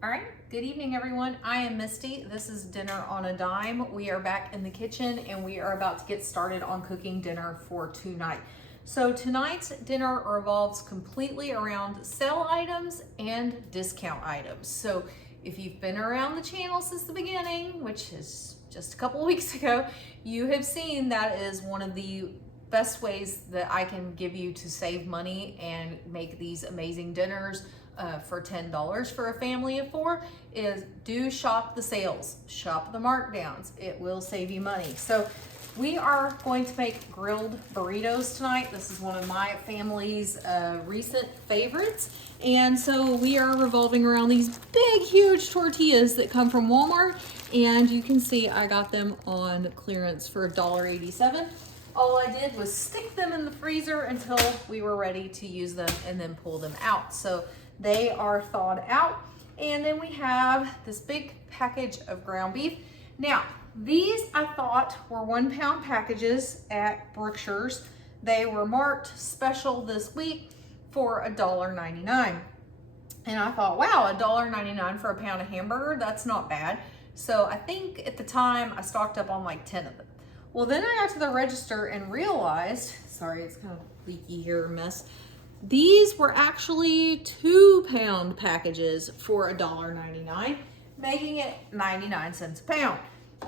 All right, good evening everyone. I am Misty. This is Dinner on a Dime. We are back in the kitchen and we are about to get started on cooking dinner for tonight. So tonight's dinner revolves completely around sale items and discount items. So if you've been around the channel since the beginning, which is just a couple weeks ago, you have seen that is one of the best ways that I can give you to save money and make these amazing dinners for $10 for a family of 4 is do shop the sales, shop the markdowns. It will save you money. So we are going to make grilled burritos tonight. This is one of my family's recent favorites. And so we are revolving around these big, huge tortillas that come from Walmart. And you can see I got them on clearance for $1.87. All I did was stick them in the freezer until we were ready to use them and then pull them out. So they are thawed out. And then we have this big package of ground beef. Now, these I thought were 1 pound packages at Brookshire's. They were marked special this week for $1.99. And I thought, wow, $1.99 for a pound of hamburger, that's not bad. So I think at the time I stocked up on like 10 of them. Well, then I got to the register and realized, sorry, it's kind of leaky here, mess. These were actually 2 pound packages for $1.99, making it 99 cents a pound.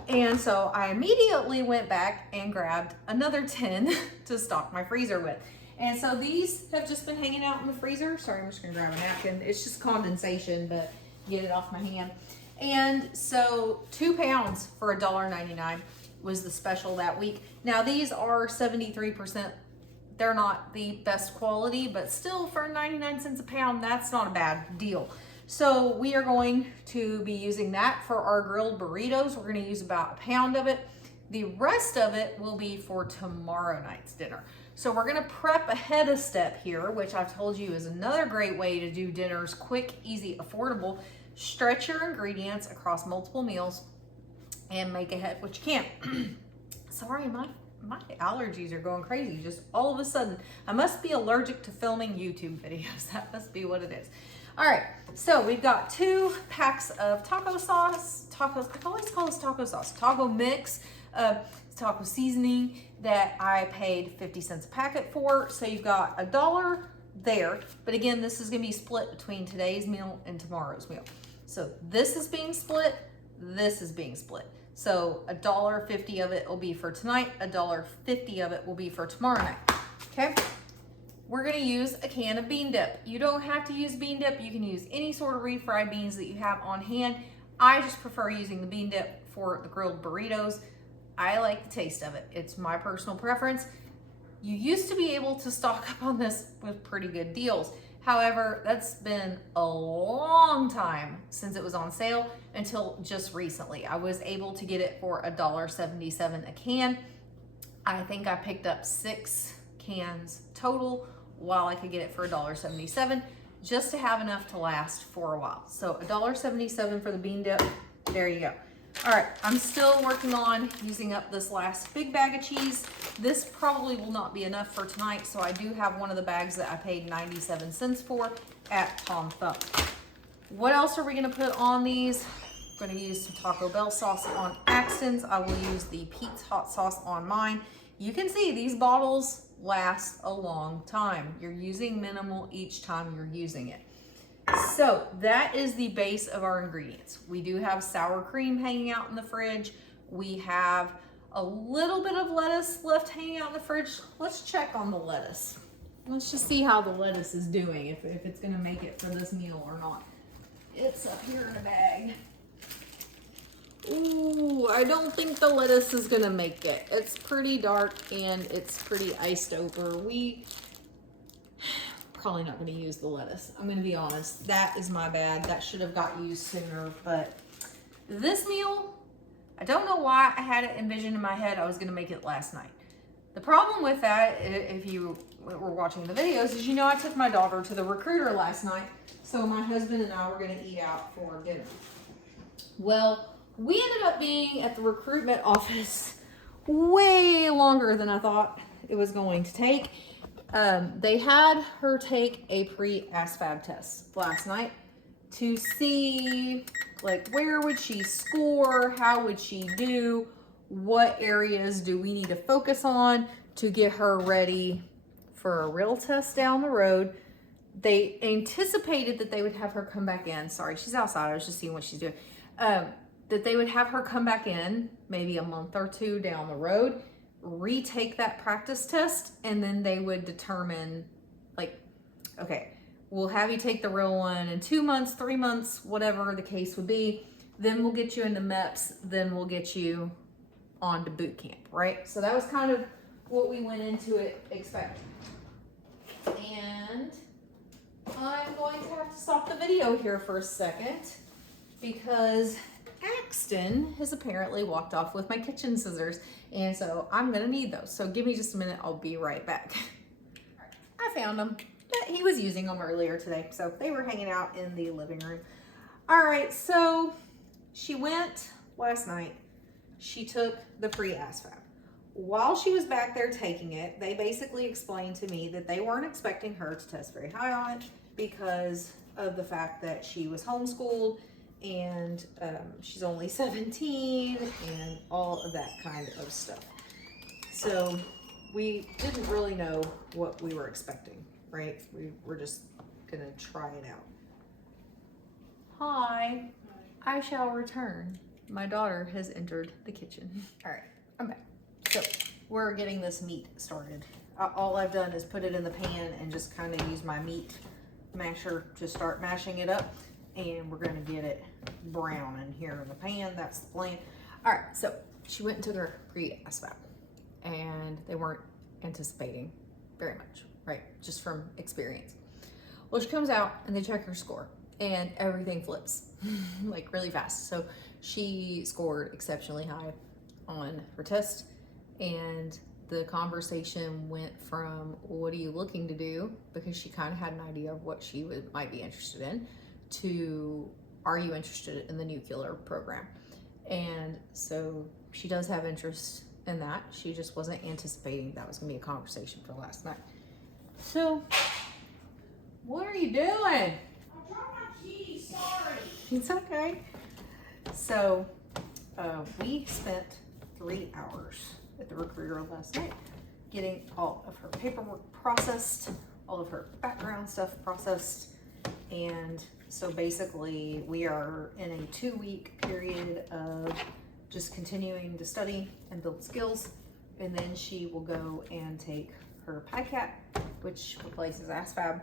And so I immediately went back and grabbed another 10 to stock my freezer with. And so these have just been hanging out in the freezer. Sorry, I'm just gonna grab a napkin. It's just condensation, but get it off my hand. And so 2 pounds for $1.99 was the special that week. Now these are 73%. They're not the best quality, but still for 99 cents a pound, that's not a bad deal. So we are going to be using that for our grilled burritos. We're gonna use about a pound of it. The rest of it will be for tomorrow night's dinner. So we're gonna prep ahead a step here, which I've told you is another great way to do dinners, quick, easy, affordable. Stretch your ingredients across multiple meals and make ahead what you can. Sorry, my allergies are going crazy. Just all of a sudden, I must be allergic to filming YouTube videos. That must be what it is. All right, so we've got 2 packs of taco sauce, I always call this taco sauce, taco mix, taco seasoning that I paid 50 cents a packet for. So you've got $1 there, but again, this is gonna be split between today's meal and tomorrow's meal. So this is being split, this is being split. So $1.50 of it will be for tonight, $1.50 of it will be for tomorrow night, okay? We're gonna use a can of bean dip. You don't have to use bean dip. You can use any sort of refried beans that you have on hand. I just prefer using the bean dip for the grilled burritos. I like the taste of it. It's my personal preference. You used to be able to stock up on this with pretty good deals. However, that's been a long time since it was on sale until just recently. I was able to get it for $1.77 a can. I think I picked up 6 cans total while I could get it for $1.77 just to have enough to last for a while. So $1.77 for the bean dip, there you go. All right, I'm still working on using up this last big bag of cheese. This probably will not be enough for tonight, so I do have one of the bags that I paid 97 cents for at Tom Thumb. What else are we gonna put on these? I'm gonna use some Taco Bell sauce on Axton's. I will use the Pete's hot sauce on mine. You can see these bottles last a long time. You're using minimal each time you're using it. So that is the base of our ingredients. We do have sour cream hanging out in the fridge. We have a little bit of lettuce left hanging out in the fridge. Let's check on the lettuce. Let's just see how the lettuce is doing, if it's gonna make it for this meal or not. It's up here in a bag. Ooh, I don't think the lettuce is gonna make it. It's pretty dark and it's pretty iced over. We probably not gonna use the lettuce. I'm gonna be honest, that is my bad. That should have got used sooner, but this meal, I don't know why I had it envisioned in my head I was gonna make it last night. The problem with that, if you were watching the videos, is I took my daughter to the Recruiter last night, so my husband and I were gonna eat out for dinner. Well, we ended up being at the recruitment office way longer than I thought it was going to take. They had her take a pre-ASVAB test last night. to see like where would she score, how would she do, what areas do we need to focus on to get her ready for a real test down the road. They anticipated that they would have her come back in. Sorry, she's outside. I was just seeing what she's doing. That they would have her come back in maybe a month or two down the road, retake that practice test, and then they would determine, like, okay, we'll have you take the real one in 2 months, 3 months, whatever the case would be. Then we'll get you into MEPS. Then we'll get you on to boot camp, right? So that was kind of what we went into it expecting. And I'm going to have to stop the video here for a second because Axton has apparently walked off with my kitchen scissors, and so I'm gonna need those. So give me just a minute, I'll be right back. I found them. He was using them earlier today, so they were hanging out in the living room. All right, so she went last night. She took the free ASVAB. While she was back there taking it, they basically explained to me that they weren't expecting her to test very high on it because of the fact that she was homeschooled and she's only 17 and all of that kind of stuff. So we didn't really know what we were expecting, right? We were just gonna try it out. Hi, I shall return. My daughter has entered the kitchen. All right, I'm back. So we're getting this meat started. All I've done is put it in the pan and just kind of use my meat masher to start mashing it up. And we're gonna get it brown in here in the pan. That's the plan. All right, so she went and took her pre-ASVAB and they weren't anticipating very much, right? Just from experience. Well, she comes out and they check her score and everything flips like really fast. So she scored exceptionally high on her test, and the conversation went from what are you looking to do, because she kind of had an idea of what she might be interested in, to are you interested in the nuclear program? And so she does have interest in that. She just wasn't anticipating that was gonna be a conversation for last night. So what are you doing? I dropped my keys, sorry. It's okay. So we spent 3 hours at the recruiter last night getting all of her paperwork processed, all of her background stuff processed. And so basically we are in a 2-week period of just continuing to study and build skills. And then she will go and take her PICAT, which replaces ASVAB.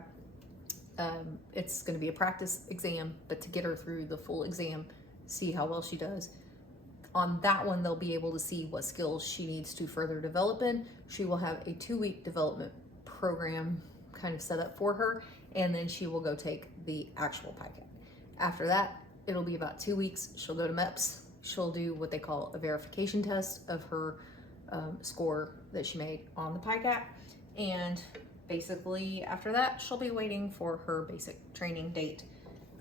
It's going to be a practice exam, but to get her through the full exam, see how well she does. On that one, they'll be able to see what skills she needs to further develop in. She will have a 2-week development program kind of set up for her, and then she will go take the actual PICAT. After that, it'll be about 2 weeks. She'll go to MEPS. She'll do what they call a verification test of her score that she made on the PICAT. And basically after that, she'll be waiting for her basic training date.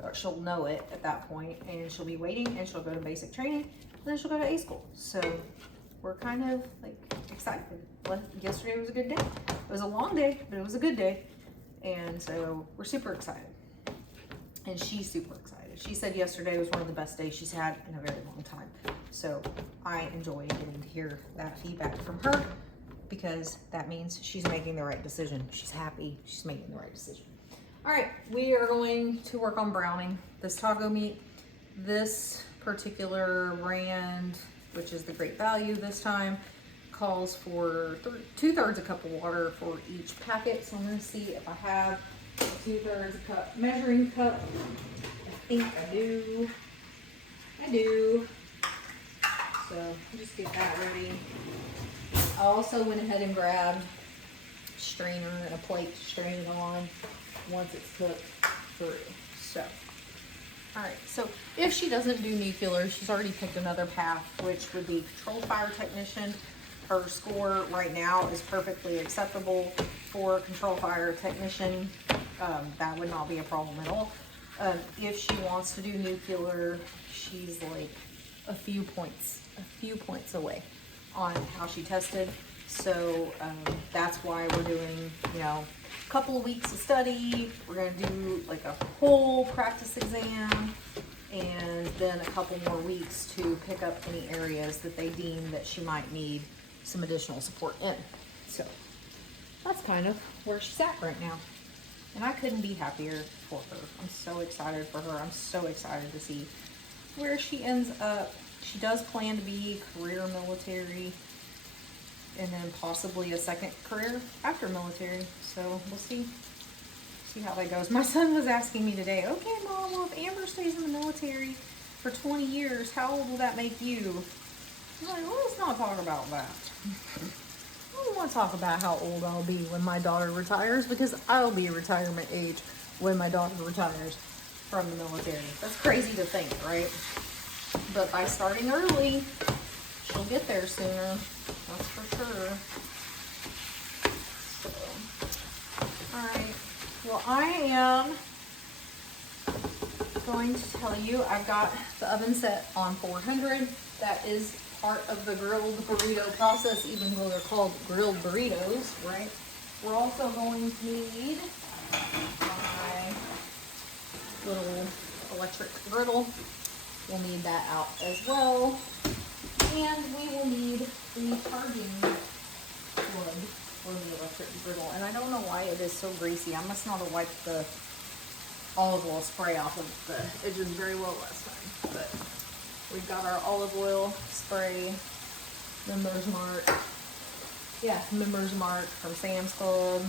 Or she'll know it at that point, and she'll be waiting, and she'll go to basic training, and then she'll go to A school. So we're kind of like excited. Yesterday was a good day. It was a long day, but it was a good day. And so we're super excited. And she's super excited. She said yesterday was one of the best days she's had in a very long time. So I enjoy getting to hear that feedback from her, because that means she's making the right decision. She's happy she's making the right decision. All right, we are going to work on browning this taco meat. This particular brand, which is the Great Value this time, calls for 2/3 a cup of water for each packet. So I'm gonna see if I have a 2/3 a cup measuring cup. I think I do. I do. So just get that ready. I also went ahead and grabbed a strainer and a plate to strain it on once it's cooked through. So, all right, so if she doesn't do nuclear, she's already picked another path, which would be controlled fire technician. Her score right now is perfectly acceptable for controlled fire technician. That would not be a problem at all. If she wants to do nuclear, she's like a few points away on how she tested. So that's why we're doing, you know, a couple of weeks of study. We're gonna do like a whole practice exam, and then a couple more weeks to pick up any areas that they deem that she might need some additional support in. So that's kind of where she's at right now. And I couldn't be happier for her. I'm so excited for her. I'm so excited to see where she ends up. She does plan to be career military and then possibly a second career after military. So we'll see how that goes. My son was asking me today, okay, Mom, well, if Amber stays in the military for 20 years, how old will that make you? I'm like, well, let's not talk about that. I don't want to talk about how old I'll be when my daughter retires, because I'll be retirement age when my daughter retires from the military. That's crazy to think, right? But by starting early, she'll get there sooner. That's for sure. So, all right. Well, I am going to tell you I've got the oven set on 400. That is part of the grilled burrito process, even though they're called grilled burritos, right? We're also going to need my little electric griddle. We'll need that out as well. And we will need the charging plug for the electric griddle. And I don't know why it is so greasy. I must not have wiped the olive oil spray off of the edges very well last time. But we've got our olive oil spray, Members Mark. Yeah, Members Mark from Sam's Club.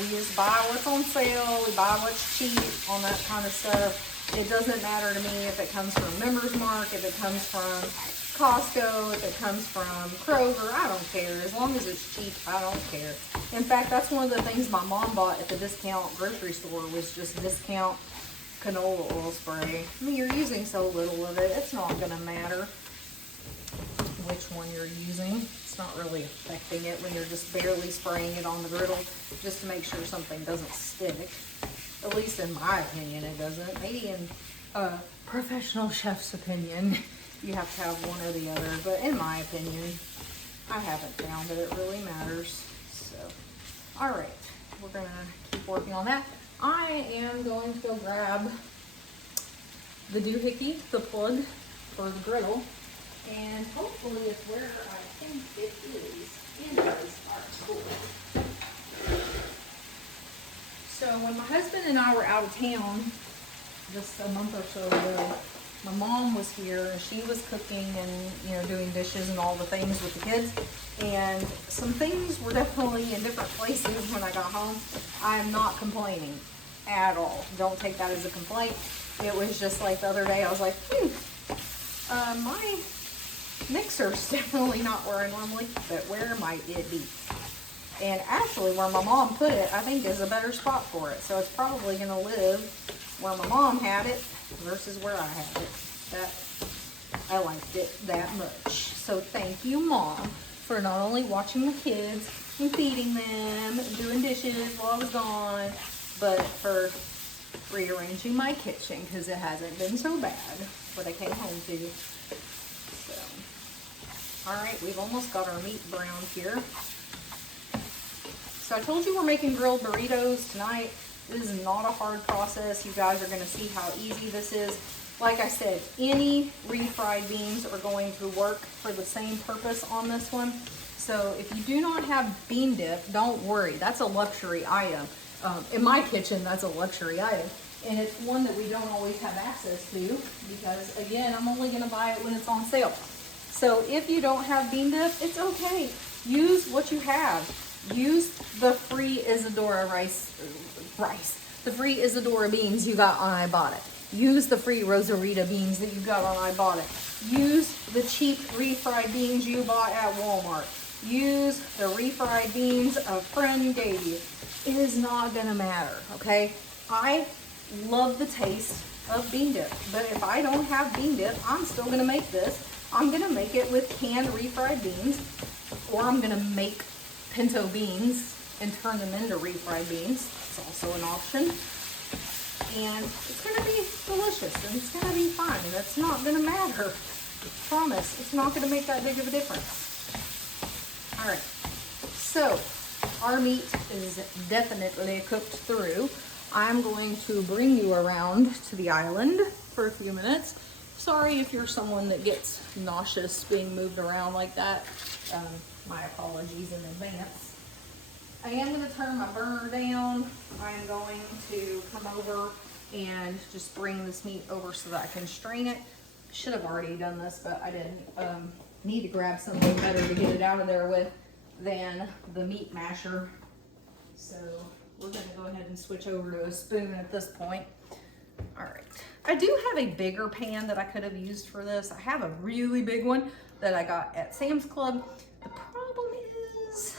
We just buy what's on sale. We buy what's cheap on that kind of stuff. It doesn't matter to me if it comes from Members Mark, if it comes from Costco, if it comes from Kroger, I don't care. As long as it's cheap, I don't care. In fact, that's one of the things my mom bought at the discount grocery store, was just discount canola oil spray. I mean, you're using so little of it, it's not gonna matter which one you're using. It's not really affecting it when you're just barely spraying it on the griddle just to make sure something doesn't stick. At least in my opinion, it doesn't. Maybe in a professional chef's opinion, you have to have one or the other. But in my opinion, I haven't found that it really matters. So, all right, we're gonna keep working on that. I am going to go grab the doohickey, the plug for the griddle, and hopefully it's where I think it is. It is. All right, cool. So when my husband and I were out of town just a month or so ago, my mom was here and she was cooking and, you know, doing dishes and all the things with the kids. And some things were definitely in different places when I got home. I am not complaining at all. Don't take that as a complaint. It was just like the other day, I was like, my mixer's definitely not where I normally keep it. Where might it be? And actually, where my mom put it, I think is a better spot for it. So it's probably going to live where my mom had it versus where I had it. That I liked it that much. So thank you, Mom, for not only watching the kids and feeding them and doing dishes while I was gone, but for rearranging my kitchen, because it hasn't been so bad what I came home to. So, all right, we've almost got our meat browned here. So I told you we're making grilled burritos tonight. This is not a hard process. You guys are going to see how easy this is. Like I said, any refried beans are going to work for the same purpose on this one. So if you do not have bean dip, don't worry. That's a luxury item. In my kitchen, that's a luxury item. And it's one that we don't always have access to because, again, I'm only going to buy it when it's on sale. So if you don't have bean dip, it's okay. Use what you have. Use the free Isadora the free Isadora beans you got on iBought It. Use the free Rosarita beans that you got on iBought It. Use the cheap refried beans you bought at Walmart. Use the refried beans a friend gave you. It is not gonna matter, okay? I love the taste of bean dip, but if I don't have bean dip, I'm still gonna make this. I'm gonna make it with canned refried beans, or I'm gonna make pinto beans and turn them into refried beans. It's also an option. And it's going to be delicious and it's going to be fine. It's not going to matter. Promise. It's not going to make that big of a difference. All right, so our meat is definitely cooked through. I'm going to bring you around to the island for a few minutes. Sorry if you're someone that gets nauseous being moved around like that. My apologies in advance. I am going to turn my burner down. I'm going to come over and just bring this meat over so that I can strain it. Should have already done this, but I didn't. Need to grab something better to get it out of there with than the meat masher. So we're going to go ahead and switch over to a spoon at this point. All right. I do have a bigger pan that I could have used for this. I have a really big one that I got at Sam's Club. The problem is,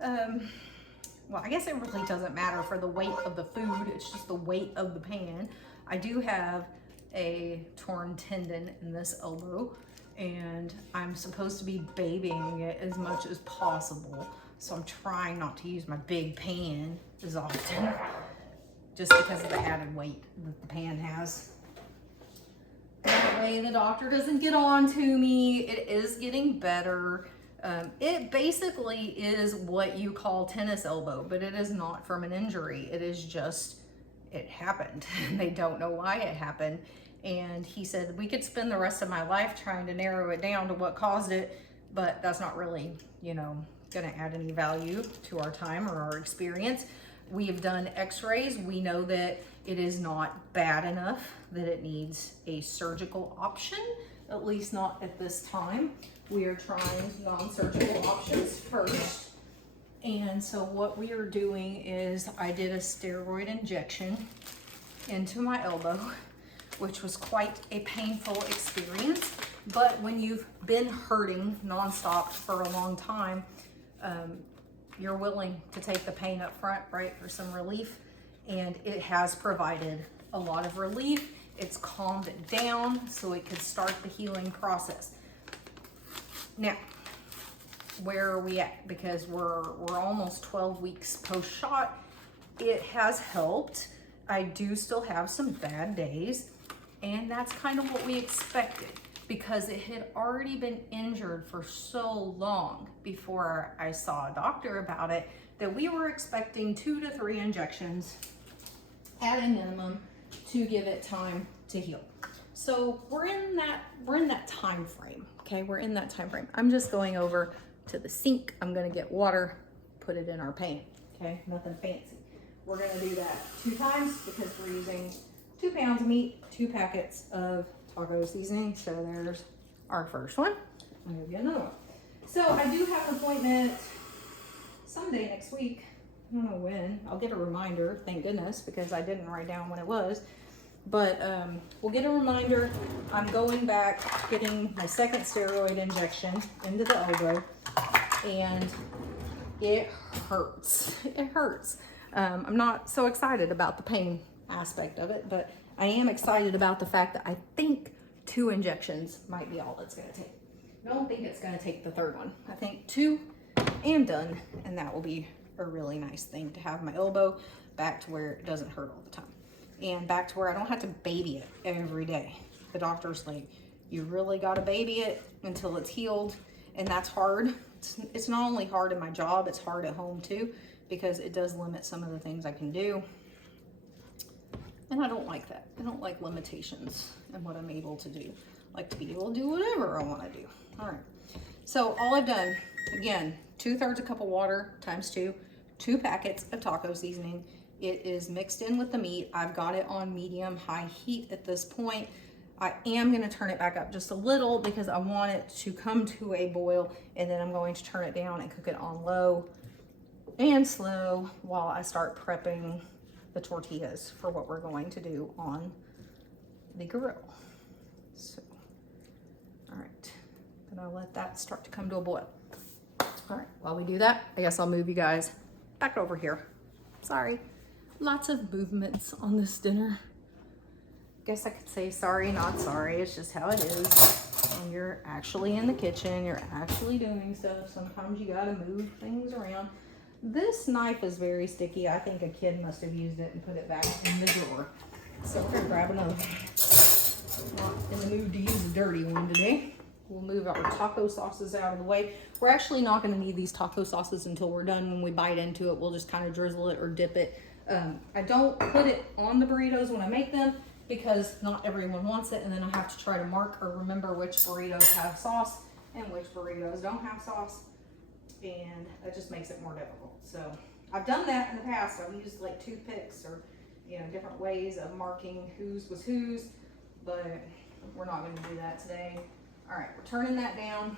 well, I guess it really doesn't matter for the weight of the food. It's just the weight of the pan. I do have a torn tendon in this elbow, and I'm supposed to be babying it as much as possible. So I'm trying not to use my big pan as often, just because of the added weight that the pan has. That way the doctor doesn't get on to me. It is getting better. It basically is what you call tennis elbow, but it is not from an injury. It is just, it happened. They don't know why it happened. And he said we could spend the rest of my life trying to narrow it down to what caused it, but that's not really, you know, gonna add any value to our time or our experience. We have done x-rays. We know that it is not bad enough that it needs a surgical option, at least not at this time. We are trying non-surgical options first. And so what we are doing is I did a steroid injection into my elbow, which was quite a painful experience. But when you've been hurting nonstop for a long time, you're willing to take the pain up front, right, for some relief. And it has provided a lot of relief. It's calmed it down so it could start the healing process. Now, where are we at? Because we're almost 12 weeks post-shot. It has helped. I do still have some bad days, and that's kind of what we expected, because it had already been injured for so long before I saw a doctor about it that we were expecting 2 to 3 injections at a minimum to give it time to heal. So we're in that time frame. Okay, we're in that time frame. I'm just going over to the sink. I'm gonna get water, put it in our pan. Okay, nothing fancy. We're gonna do that 2 times because we're using 2 pounds of meat, 2 packets of taco seasoning. So there's our first one. I'm gonna get another one. So I do have an appointment someday next week. I don't know when. I'll get a reminder, thank goodness, because I didn't write down when it was. But we'll get a reminder. I'm going back, getting my second steroid injection into the elbow, and it hurts. It hurts. I'm not so excited about the pain aspect of it, but I am excited about the fact that I think 2 injections might be all it's gonna take. I don't think it's gonna take the 3rd one. I think 2 and done, and that will be a really nice thing to have my elbow back to where it doesn't hurt all the time. And back to where I don't have to baby it every day. The doctor's like, you really gotta baby it until it's healed, and that's hard. It's not only hard in my job, it's hard at home too, because it does limit some of the things I can do. And I don't like that. I don't like limitations in what I'm able to do. I like to be able to do whatever I wanna do. All right, so all I've done, again, 2/3 a cup of water times 2, 2 packets of taco seasoning. It is mixed in with the meat. I've got it on medium-high heat at this point. I am gonna turn it back up just a little because I want it to come to a boil, and then I'm going to turn it down and cook it on low and slow while I start prepping the tortillas for what we're going to do on the grill. So, all right, gonna let that start to come to a boil. All right, while we do that, I guess I'll move you guys back over here. Sorry. Lots of movements on this dinner. Guess I could say sorry, not sorry. It's just how it is. When you're actually in the kitchen, you're actually doing stuff. Sometimes you gotta move things around. This knife is very sticky. I think a kid must have used it and put it back in the drawer. So we're gonna grab another one. Not in the mood to use a dirty one today. we'll move our taco sauces out of the way. We're actually not gonna need these taco sauces until we're done. When we bite into it, we'll just kind of drizzle it or dip it. I don't put it on the burritos when I make them because not everyone wants it, and then I have to try to mark or remember which burritos have sauce and which burritos don't have sauce, and that just makes it more difficult. So I've done that in the past. I've used like toothpicks or, you know, different ways of marking whose was whose, but we're not going to do that today. All right, we're turning that down.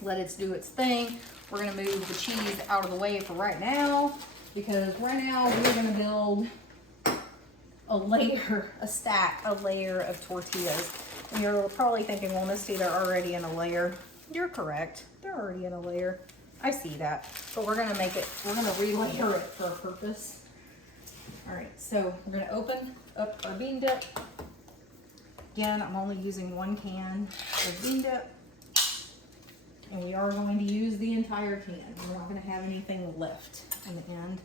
Let it do its thing. We're going to move the cheese out of the way for right now, because right now we're going to build a layer of tortillas. And you're probably thinking, well, Misty, they're already in a layer. You're correct. They're already in a layer. I see that. But we're going to relayer it for a purpose. All right, so we're going to open up our bean dip. Again, I'm only using 1 can of bean dip. And we are going to use the entire can. We're not going to have anything left in the end.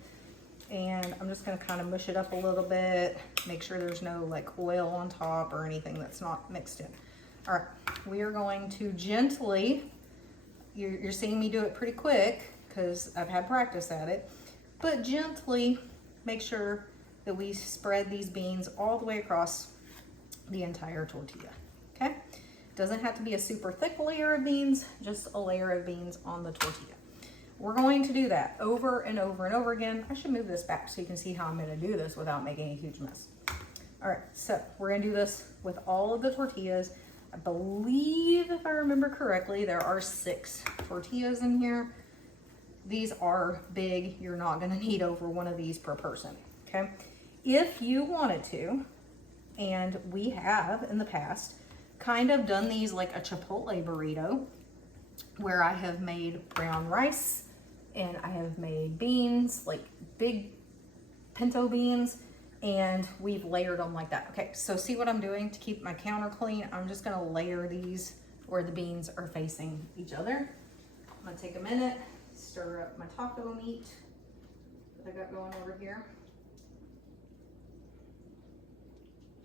And I'm just going to kind of mush it up a little bit, make sure there's no like oil on top or anything that's not mixed in. All right, we are going to gently, you're seeing me do it pretty quick because I've had practice at it, but gently make sure that we spread these beans all the way across the entire tortilla, okay? Doesn't have to be a super thick layer of beans, just a layer of beans on the tortilla. We're going to do that over and over and over again. I should move this back so you can see how I'm gonna do this without making a huge mess. All right, so we're gonna do this with all of the tortillas. I believe, if I remember correctly, there are 6 tortillas in here. These are big. You're not gonna need over one of these per person, okay? If you wanted to, and we have in the past, kind of done these like a Chipotle burrito, where I have made brown rice, and I have made beans, like big pinto beans, and we've layered them like that. Okay, so see what I'm doing to keep my counter clean? I'm just gonna layer these where the beans are facing each other. I'm gonna take a minute, stir up my taco meat that I got going over here.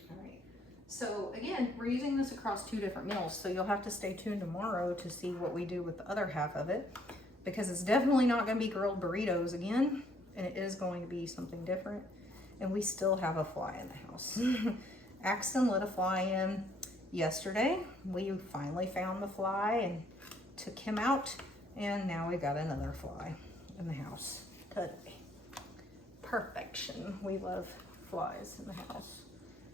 All right, so again, we're using this across 2 different meals, so you'll have to stay tuned tomorrow to see what we do with the other half of it, because it's definitely not going to be grilled burritos again, and it is going to be something different. And we still have a fly in the house. Axton let a fly in yesterday. We finally found the fly and took him out, and now we got another fly in the house today. Perfection. We love flies in the house.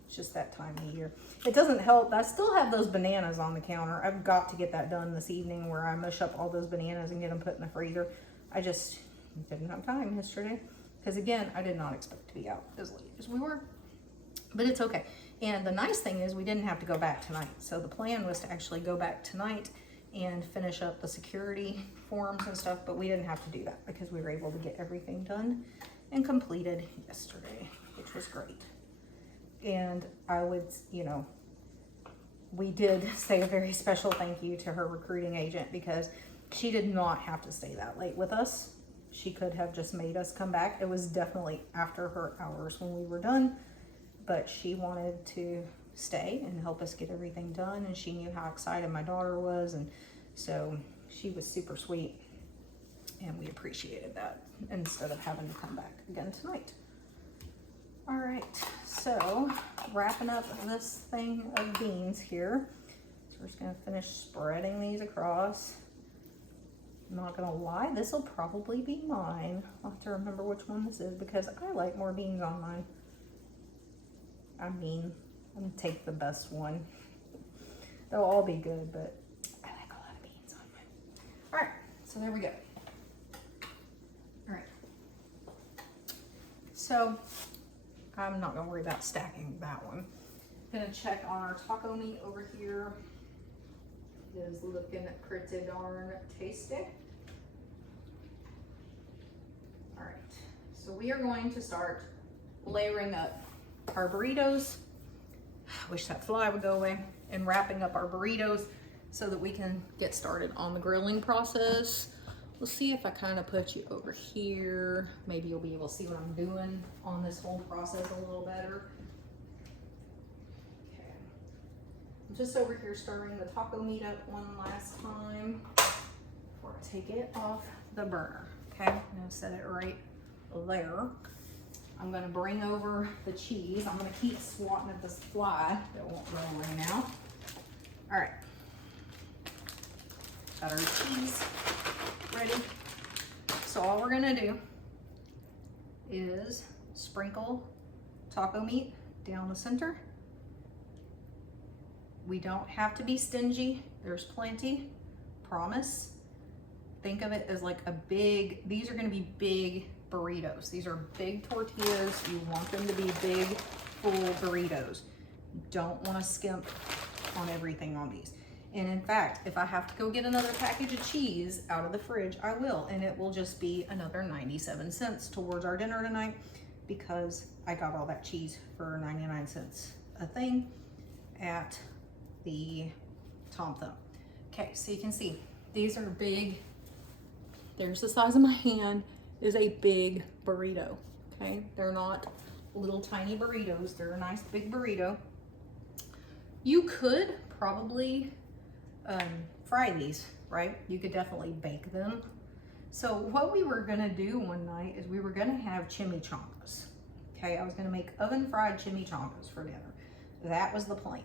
It's just that time of year. It doesn't help. I still have those bananas on the counter. I've got to get that done this evening, where I mush up all those bananas and get them put in the freezer. I just didn't have time yesterday because, again, I did not expect to be out as late as we were. But it's okay. And the nice thing is we didn't have to go back tonight. So the plan was to actually go back tonight and finish up the security forms and stuff, but we didn't have to do that because we were able to get everything done and completed yesterday, which was great. And I would, you know, we did say a very special thank you to her recruiting agent, because she did not have to stay that late with us. She could have just made us come back. It was definitely after her hours when we were done, but she wanted to stay and help us get everything done. And she knew how excited my daughter was. And so she was super sweet, and we appreciated that instead of having to come back again tonight. All right, so wrapping up this thing of beans here. So we're just gonna finish spreading these across. I'm not gonna lie, this will probably be mine. I'll have to remember which one this is, because I like more beans on mine. I mean, I'm gonna take the best one. They'll all be good, but I like a lot of beans on mine. All right, so there we go. All right, so I'm not gonna worry about stacking that one. Gonna check on our taco meat over here. It is looking pretty darn tasty. All right, so we are going to start layering up our burritos. I wish that fly would go away. And wrapping up our burritos so that we can get started on the grilling process. We'll see if I kind of put you over here. Maybe you'll be able to see what I'm doing on this whole process a little better. Okay. just over here stirring the taco meat up one last time before I take it off the burner. Okay, I'm gonna set it right there. I'm gonna bring over the cheese. I'm gonna keep swatting at this fly that won't go away now. All right, got our cheese ready. So all we're gonna do is sprinkle taco meat down the center. We don't have to be stingy. There's plenty, promise. Think of it as like a big, these are gonna be big burritos. These are big tortillas. You want them to be big, full burritos. You don't wanna skimp on everything on these. And in fact, if I have to go get another package of cheese out of the fridge, I will. And it will just be another 97 cents towards our dinner tonight because I got all that cheese for 99 cents a thing at the Tom Thumb. Okay, so you can see these are big. There's the size of my hand is a big burrito. Okay, they're not little tiny burritos. They're a nice big burrito. You could probably fry these, right? You could definitely bake them. So what we were gonna do one night is we were gonna have chimichangas. Okay, I was gonna make oven fried chimichangas for dinner. That was the plan.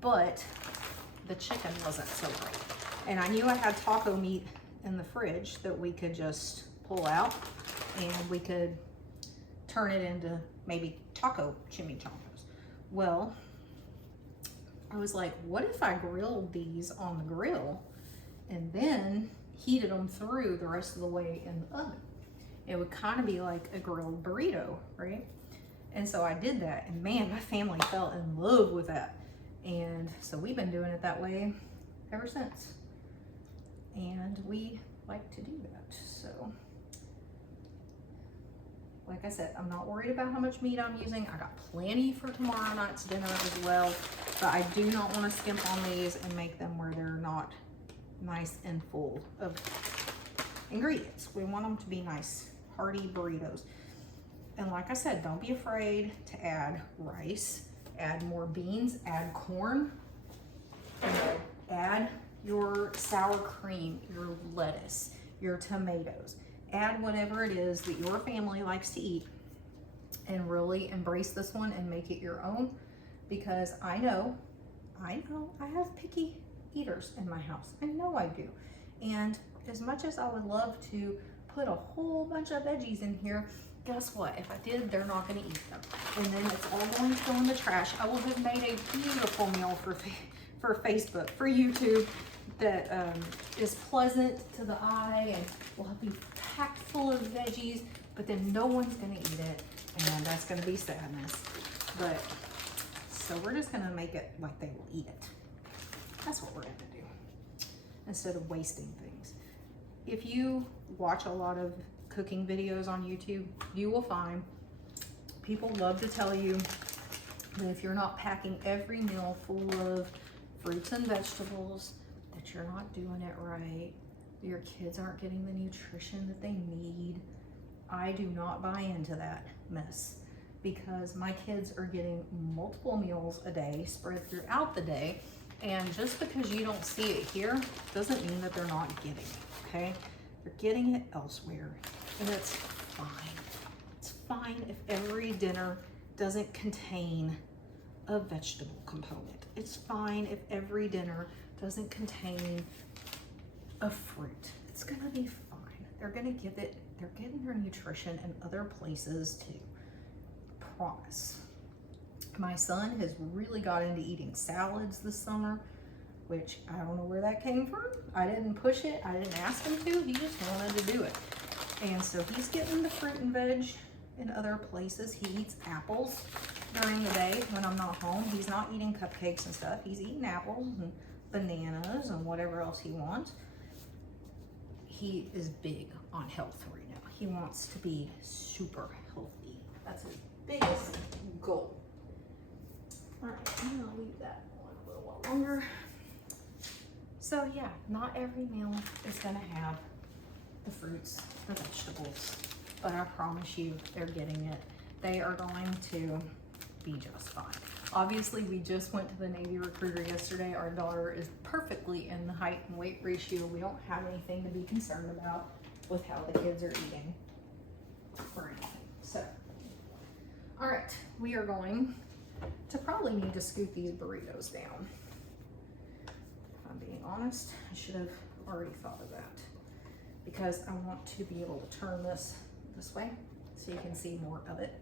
But the chicken wasn't so great. And I knew I had taco meat in the fridge that we could just pull out and we could turn it into maybe taco chimichangas. Well, I was like, what if I grilled these on the grill and then heated them through the rest of the way in the oven? It would kind of be like a grilled burrito, right? And so I did that, and man, my family fell in love with that. And so we've been doing it that way ever since. And we like to do that. So, like I said, I'm not worried about how much meat I'm using. I got plenty for tomorrow night's dinner as well. But I do not want to skimp on these and make them where they're not nice and full of ingredients. We want them to be nice, hearty burritos. And like I said, don't be afraid to add rice, add more beans, add corn, add your sour cream, your lettuce, your tomatoes. Add whatever it is that your family likes to eat and really embrace this one and make it your own, because I know I have picky eaters in my house. I know I do. And as much as I would love to put a whole bunch of veggies in here, guess what? If I did, they're not going to eat them. And then it's all going to go in the trash. I will have made a beautiful meal for Facebook, for YouTube, that is pleasant to the eye and will be packed full of veggies, but then no one's going to eat it, and that's going to be sadness. But so we're just going to make it like they will eat it. That's what we're going to do instead of wasting things. If you watch a lot of cooking videos on YouTube, you will find people love to tell you that if you're not packing every meal full of fruits and vegetables, that you're not doing it right, your kids aren't getting the nutrition that they need. I do not buy into that mess, because my kids are getting multiple meals a day spread throughout the day, and just because you don't see it here doesn't mean that they're not getting it, okay? They're getting it elsewhere, and it's fine. It's fine if every dinner doesn't contain a vegetable component. It's fine if every dinner doesn't contain a fruit. It's gonna be fine. They're getting their nutrition in other places too. Promise. My son has really got into eating salads this summer, which I don't know where that came from. I didn't push it. I didn't ask him to. He just wanted to do it. And so he's getting the fruit and veg in other places. He eats apples during the day when I'm not home. He's not eating cupcakes and stuff. He's eating apples and bananas and whatever else he wants. He is big on health right now. He wants to be super healthy. That's his biggest goal. All right, I'm gonna leave that one a little while longer. So yeah, not every meal is gonna have the fruits, the vegetables, but I promise you they're getting it. They are going to be just fine. Obviously, we just went to the Navy recruiter yesterday. Our daughter is perfectly in the height and weight ratio. We don't have anything to be concerned about with how the kids are eating or anything. So, all right, we are going to probably need to scoot these burritos down. If I'm being honest, I should have already thought of that because I want to be able to turn this way so you can see more of it.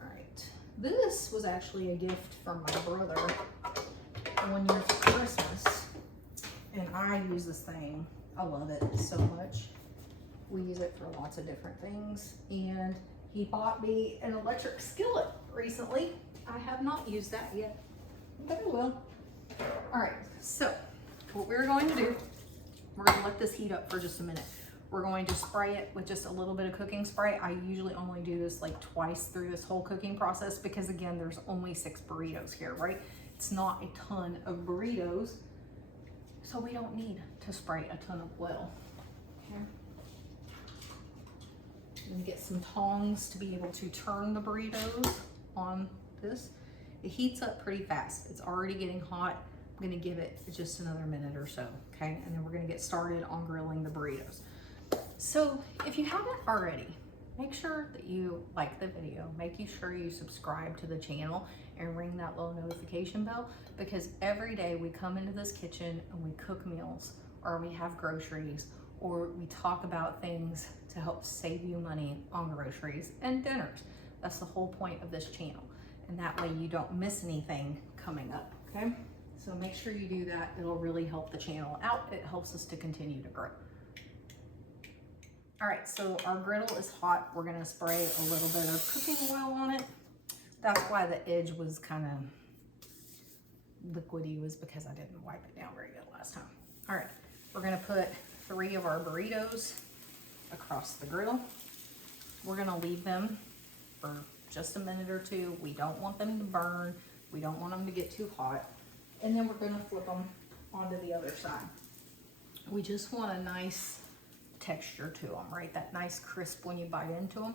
All right, this was actually a gift from my brother one year for Christmas, and I use this thing. I love it so much. We use it for lots of different things, and he bought me an electric skillet recently. I have not used that yet, but I will. All right, so what we're going to do, we're going to let this heat up for just a minute. We're going to spray it with just a little bit of cooking spray. I usually only do this like twice through this whole cooking process because again, there's only 6 burritos here, right? It's not a ton of burritos, so we don't need to spray a ton of oil, okay? And get some tongs to be able to turn the burritos on this. It heats up pretty fast. It's already getting hot. I'm gonna give it just another minute or so, okay? And then we're gonna get started on grilling the burritos. So if you haven't already, make sure that you like the video, making sure you subscribe to the channel and ring that little notification bell, because every day we come into this kitchen and we cook meals, or we have groceries, or we talk about things to help save you money on groceries and dinners. That's the whole point of this channel. And that way you don't miss anything coming up, okay? So make sure you do that. It'll really help the channel out. It helps us to continue to grow. All right, so our griddle is hot. We're gonna spray a little bit of cooking oil on it. That's why the edge was kind of liquidy, was because I didn't wipe it down very good last time. All right, we're gonna put 3 of our burritos across the griddle. We're gonna leave them for just a minute or 2. We don't want them to burn. We don't want them to get too hot. And then we're gonna flip them onto the other side. We just want a nice texture to them, right? That nice crisp when you bite into them.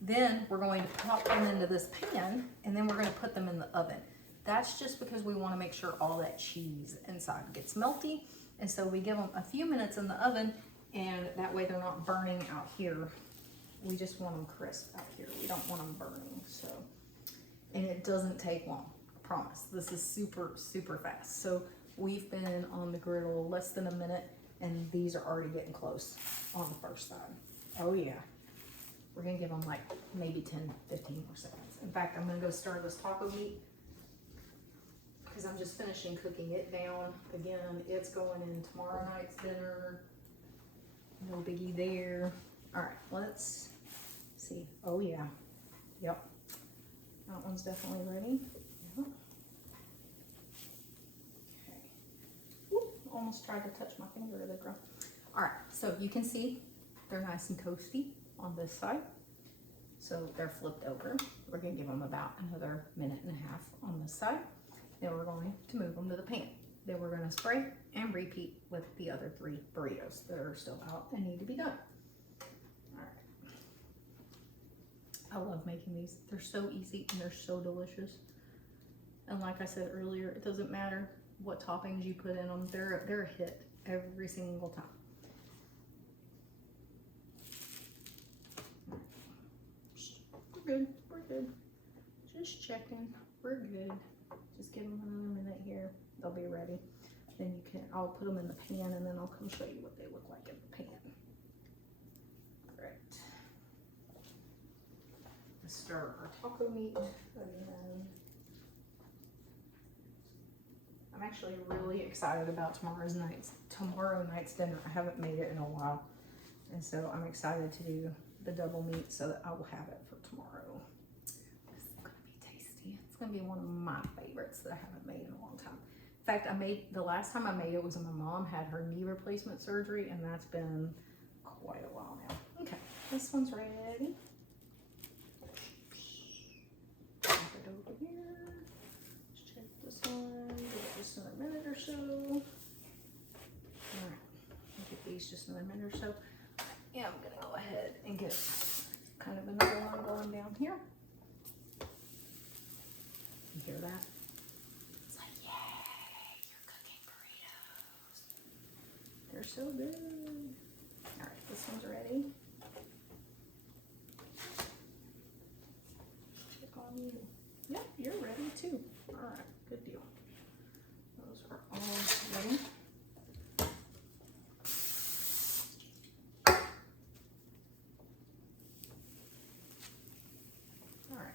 Then we're going to pop them into this pan, and then we're gonna put them in the oven. That's just because we wanna make sure all that cheese inside gets melty. And so we give them a few minutes in the oven, and that way they're not burning out here. We just want them crisp out here. We don't want them burning, so. And it doesn't take long, I promise. This is super, super fast. So we've been on the griddle less than a minute, and these are already getting close on the first side. Oh yeah. We're gonna give them like maybe 10, 15 more seconds. In fact, I'm gonna go stir this taco meat because I'm just finishing cooking it down. Again, it's going in tomorrow night's dinner. No biggie there. All right, let's see. Oh yeah, yep. That one's definitely ready. Yep. Okay. Whoop, almost tried to touch my finger there, girl. All right, so you can see they're nice and toasty on this side. So they're flipped over. We're gonna give them about another minute and a half on this side. Then we're going to move them to the pan. Then we're gonna spray and repeat with the other 3 burritos that are still out and need to be done. All right. I love making these. They're so easy and they're so delicious. And like I said earlier, it doesn't matter what toppings you put in them. They're a hit every single time. We're good, we're good. Just checking, we're good. Just give them another minute here. They'll be ready. Then you can, I'll put them in the pan and then I'll come show you what they look like in the pan. All right. Let's stir our taco meat again. I'm actually really excited about tomorrow night's dinner. I haven't made it in a while. And so I'm excited to do the double meat so that I will have it for tomorrow. This is gonna be tasty. It's gonna be one of my favorites that I haven't made in a long time. In fact, the last time I made it was when my mom had her knee replacement surgery, and that's been quite a while now. Okay, this one's ready. Pop it over here. Let's check this one. Give it just another minute or so. All right, I'll give these just another minute or so. Yeah, I'm gonna go ahead and get kind of another one going down here. Hear that? It's like, yay, you're cooking burritos. They're so good. All right, this one's ready. Check on you. Yep, you're ready too. All right, good deal. Those are all ready. All right.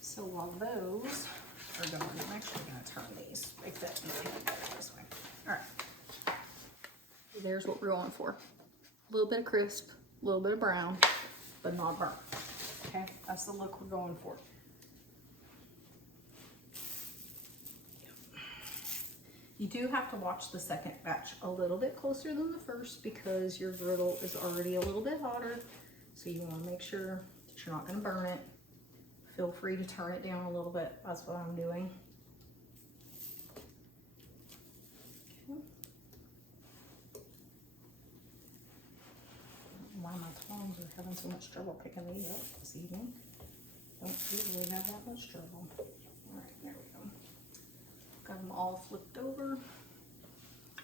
So while those are going, I'm actually going to turn these. Make that this way. All right. There's what we're going for. A little bit of crisp, a little bit of brown, but not burnt. Okay, that's the look we're going for. You do have to watch the second batch a little bit closer than the first because your griddle is already a little bit hotter. So you want to make sure that you're not going to burn it. Feel free to turn it down a little bit. That's what I'm doing. Okay. Why my tongs are having so much trouble picking these up this evening. Don't usually have that much trouble. All right, there we go. Got them all flipped over.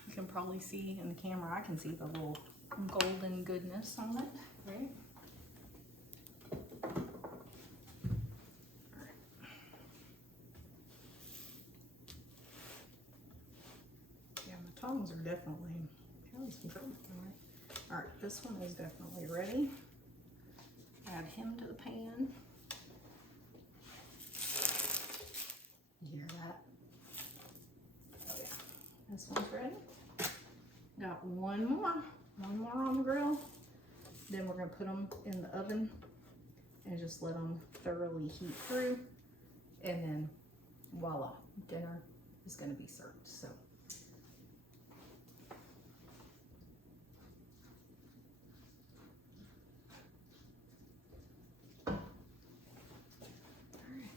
You can probably see in the camera, I can see the little golden goodness on it, right? All right. Yeah, my tongs are definitely having some trouble. All right, this one is definitely ready. Add him to the pan. You hear that? Oh yeah, this one's ready. Got one more on the grill. Then we're gonna put them in the oven and just let them thoroughly heat through. And then voila, dinner is gonna be served. So.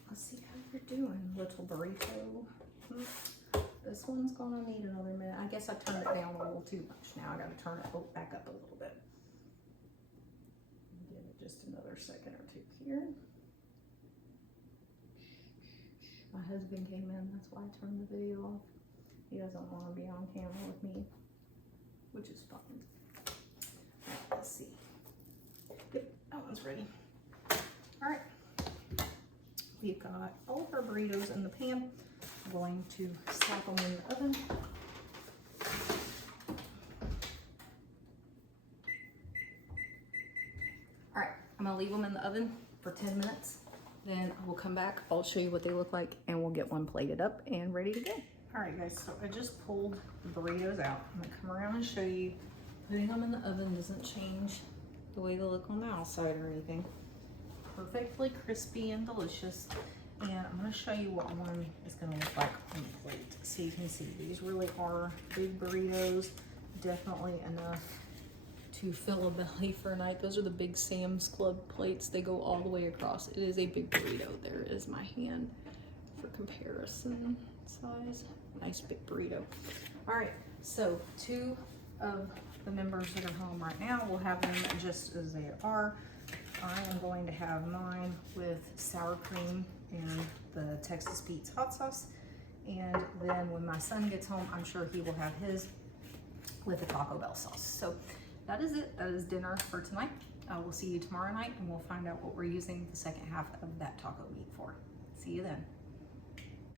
Let's see how you're doing, little burrito. This one's gonna need another minute. I guess I turned it down a little too much now. I gotta turn it back up a little bit. Give it just another second or two here. My husband came in, that's why I turned the video off. He doesn't want to be on camera with me, which is fine. Right, let's see. Yep, that one's ready. All right. We've got all of our burritos in the pan. I'm going to slap them in the oven. All right, I'm gonna leave them in the oven for 10 minutes. Then I will come back, I'll show you what they look like, and we'll get one plated up and ready to go. All right guys, so I just pulled the burritos out. I'm gonna come around and show you. Putting them in the oven doesn't change the way they look on the outside or anything. Perfectly crispy and delicious. And I'm going to show you what one is going to look like on the plate. So you can see these really are big burritos. Definitely enough to fill a belly for a night. Those are the big Sam's Club plates. They go all the way across. It is a big burrito. There is my hand for comparison size. Nice big burrito. All right, so 2 of the members that are home right now will have them just as they are. I am going to have mine with sour cream and the Texas Pete's hot sauce. And then when my son gets home, I'm sure he will have his with the Taco Bell sauce. So that is it. That is dinner for tonight. We'll see you tomorrow night and we'll find out what we're using the second half of that taco meat for. See you then.